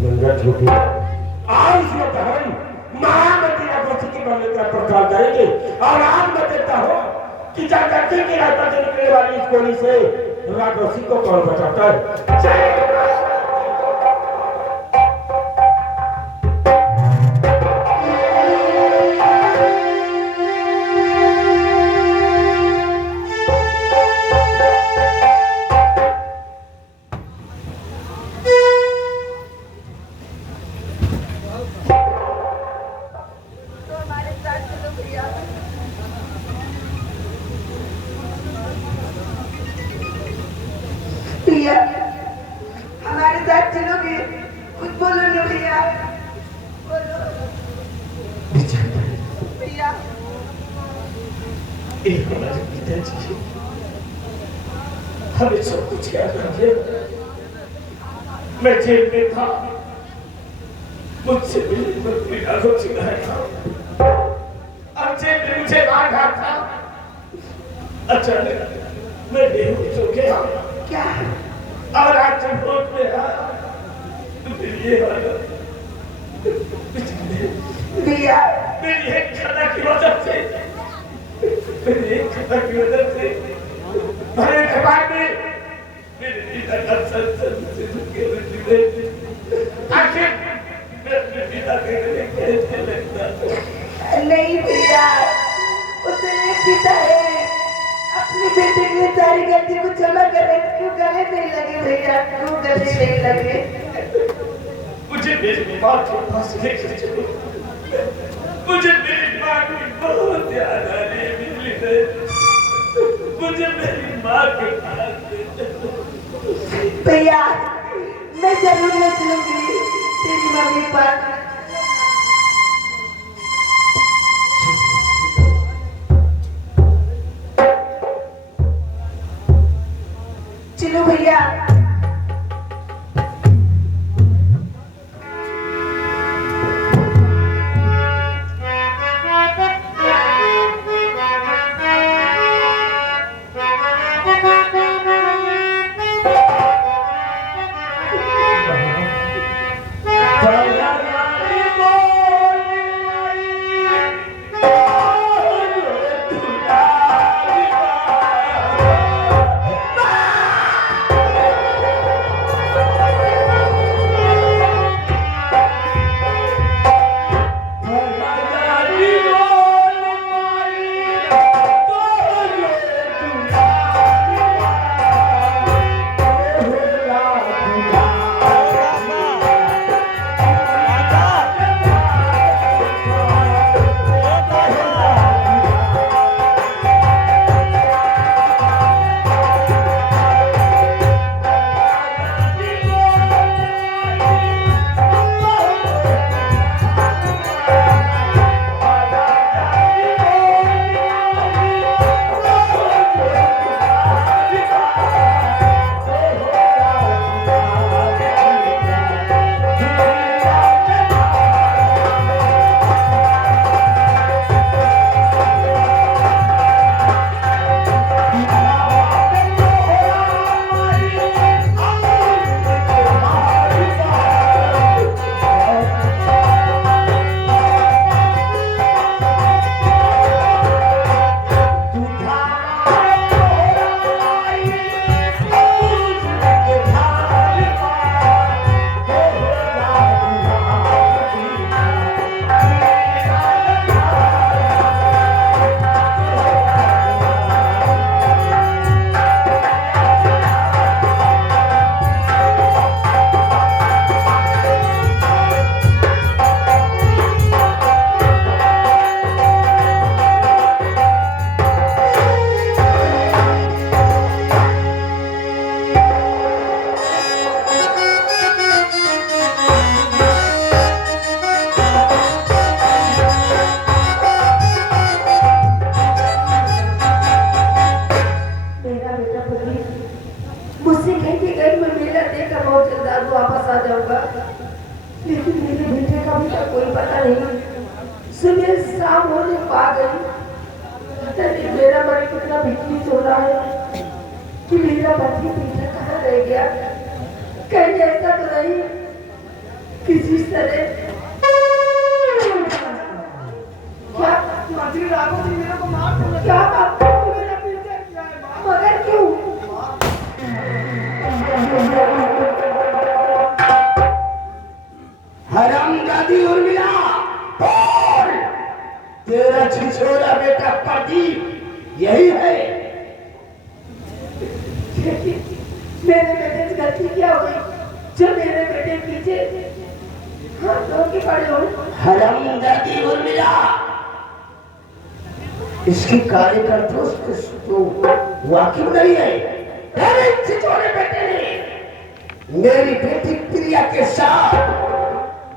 गंगा छोटी आज इसमें कहानी मां में तेरा बच्ची की बनने का प्रचार करेंगे और आज मैं देता हूं कि जागृति की रास्ता से निकलने वाली इस गोली से राघवसी को कौन बचाता है। हमारे साथ चलोगे? कुछ बोलो ना भैया, बोलो भैया। हमारे पिताजी हमें सब कुछ याद रखिए। मैं जेल में था, मुझसे मिलने पर पीड़ा को सिखाया था और जेल में मुझे मारा था। अचानक मैं बेहोश हो गया। क्या? और आज जब होश में आया तो फिर ये हालत भैया। मेरी एक खता की वजह से भरे दरबार में मेरे पिता का संसद से झुके हुए जीवे आखिर मैं अपने पिता के गले कैसे लगता। नहीं भैया, वो तेरे पिता है, अपने बेटे की सारी गलती को क्षमा करे। क्यों गले नहीं लगे भैया, क्यों गले नहीं लगे? मुझे मेरी माँ के पास लेकर चलो। मुझे मेरी माँ की बहुत याद आ रही है। मुझे मेरी माँ के पास ले चलो भैया। मैं जरूर ले चलूंगी तेरी मम्मी पास। चलो भैया। सुबह शाम होने पा गई। मेरा मन कितना बिजली सो रहा है कि मेरा पति पीछे कहाँ रह गया। ऐसा तो नहीं किसी तरह क्या मंत्री राघव जी मेरे को मार दो। क्या बात तू मेरा पीछा किया है मार। मगर क्यों हरामजादी उर्मिला, बोल, तेरा छिछोरा बेटा प्रदीप यही है? मेरे बेटे से गलती क्या हुई जो मेरे बेटे पीछे हाथ धो के पड़े हो? हरामजादी उर्मिला, इसकी कार्य करतूत तो वाकिफ नहीं है। तेरे छिछोरे बेटे ने मेरी बेटी प्रिया के साथ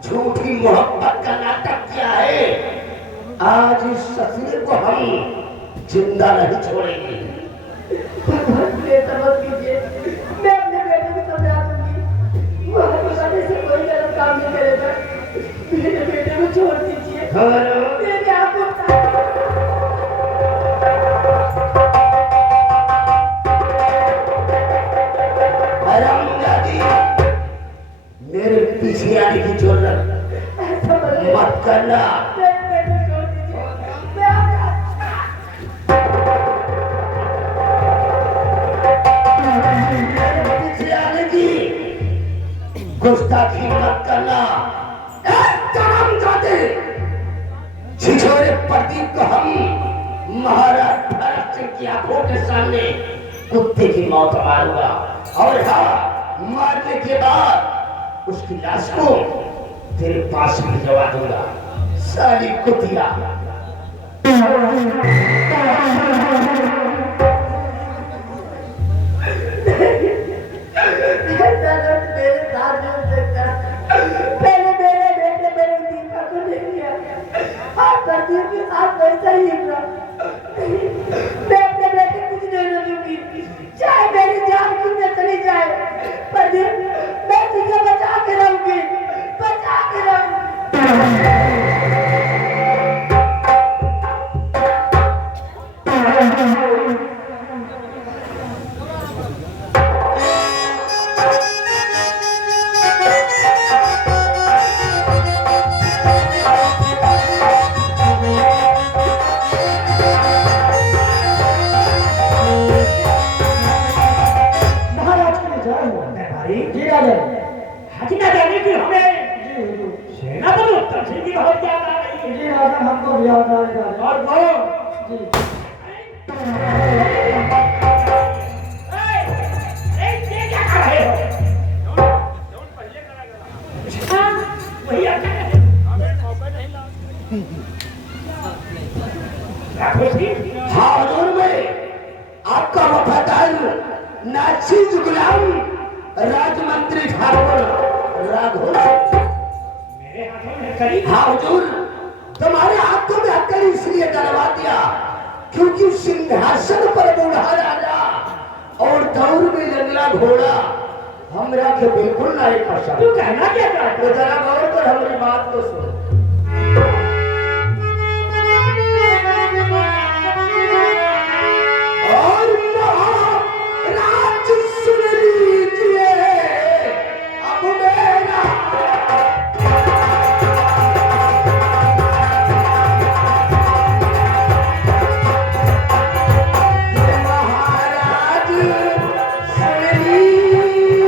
झूठी मोहब्बत का नाटक किया है। आज इस ससुर को हम जिंदा नहीं छोड़ेंगे। भगवान प्लीज समझ कीजिए, मैं अपने बेटे को समझा दूंगी, वो हमारे से कोई गलत काम नहीं करेगा। मेरे बेटे को छोड़ दीजिए, मेरी आंखों हरामजादी, मेरे पीछे आने की जरूरत ऐसा मत करना। मेरे बेटे को छोड़ दीजिए, मैं मेरे पीछे आने की गुस्ताखी मत करना। छिछोरे प्रदीप को हम महाराज भरत सिंह की आंखों के सामने कुत्ते की मौत मारूंगा, और हाँ, मारने के बाद उसकी लाश को तेरे पास भिजवा दूंगा। साली कुतिया। ऐसा दर्द मेरे साथ नहीं हो सकता। पहले मेरे बेटे मेरे दीपा को ले लिया, और प्रदीप के साथ वैसा ही हुआ। मैं अपने बेटे को कुछ नहीं रोकूंगी, चाहे मेरी जान क्यों न चली जाए। प्रदीप, मैं तुझे बचा के रहूंगी, बचा के रहूंगी। हमको भी याद आ रहा है। और बोलो जी हाजूर में आपका वफादार नाचीज गुलाम राजमंत्री ठाकुर राघव। मेरे हाथों में करी हाँ हुजूर, तुम्हारे हाथों में अक्कल इसलिए डलवा दिया क्योंकि सिंहासन पर बूढ़ा राजा और दौर में लंगड़ा घोड़ा हमरा के बिल्कुल नहीं पसंद। तू कहना क्या चाहता तो जरा गौर कर हमारी बात को सुन। और महाराज सुन लीजिए अब मेरा महाराज सुन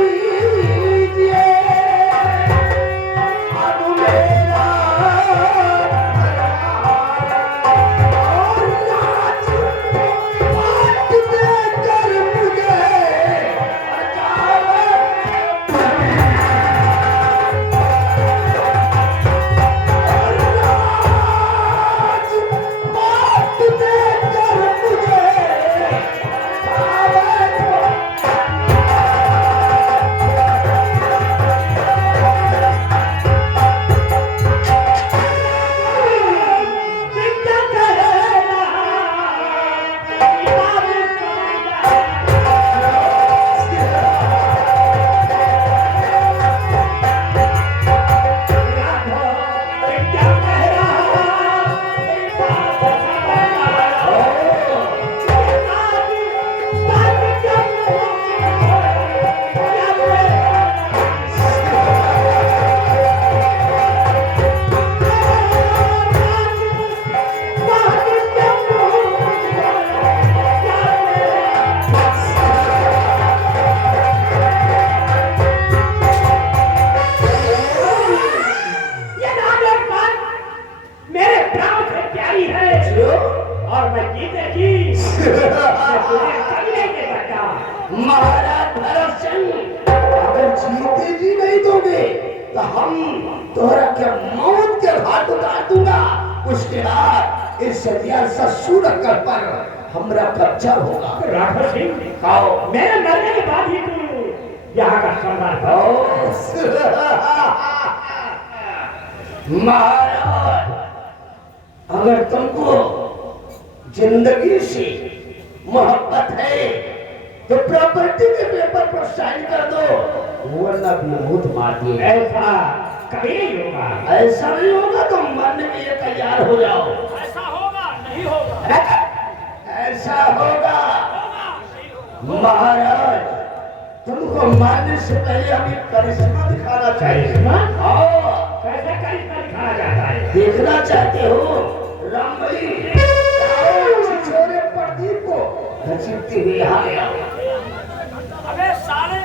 लीजिए अब मेरा हम तोहरा के मौत के घाट उतार दूंगा। उसके बाद इस सूरत पर हमरा कब्जा होगा। राघव सिंह, आओ मेरे मरने के बाद ही तू यहाँ का संभाल कर। महाराज, अगर तुमको जिंदगी से मोहब्बत है तो प्रॉपर्टी के पेपर पर साइन कर दो, वरना बहुत मार दिए। ऐसा कभी नहीं होगा। ऐसा नहीं होगा तो मरने के लिए तैयार हो जाओ। ऐसा होगा नहीं होगा? ऐसा होगा। महाराज, तुमको मारने से पहले अभी करिश्मा दिखाना चाहिए। करिश्मा? कैसा करिश्मा दिखाया जाता है? देखना चाहते हो रामबली? छोरे प्रदीप को घसीटते हुए यहाँ ले आओ। अबे साले,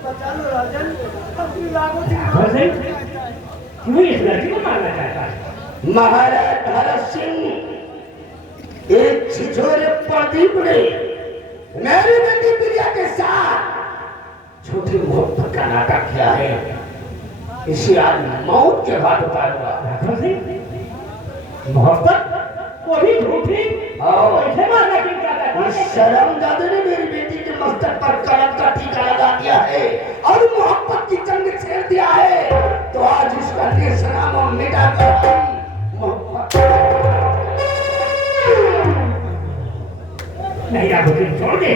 बचा लो राजन, अपनी लागों क्यों इस लड़की को मारना चाहता है? महाराज भरत सिंह, एक छिछोरे प्रदीप ने मेरी बेटी प्रिया के साथ झूठी मोहब्बत का नाटक किया है। इसे आज मौत के घाट उतारूंगा। राघव सिंह, मोहब्बत वो भी झूठी? कैसे मारना क्यों चाहता है? शर्मजादे ने मेरी बेटी के मस्तक पर कलम का टीका लगा दिया है और मोहब्बत की जंग छेड़ दिया है। तो आज इसका निशाना मिटा कर मोहब्बत नहीं, आप उसे छोड़ दे।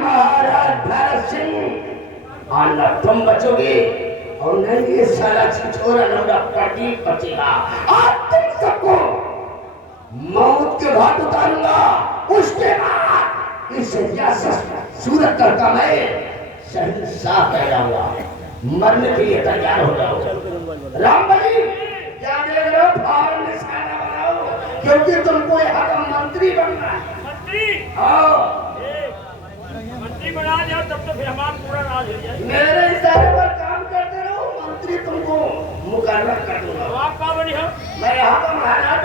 महाराज भरत सिंह, आज न तुम बचोगे और नहीं ये सारा छिछोरा लौंडा प्रदीप बचेगा। आज तुम सबको मौत के घाट उतारूंगा। उसके बाद इस सूरत का मैं शहंशाह कहलाऊंगा। मरने के लिए तैयार हो जाओ। रामबली, क्या देख रहे हो? फार निशाना बनाओ, क्योंकि तुमको यहाँ का मंत्री बनना है। मंत्री? मंत्री बना जाओ तब तो फिर हमारा पूरा राज हो जाए। मेरे इशारे पर काम करते रहो, मंत्री तुमको मुकर्रर कर दूंगा। तो आप कहाँ बनी हो? मैं यहाँ का महाराज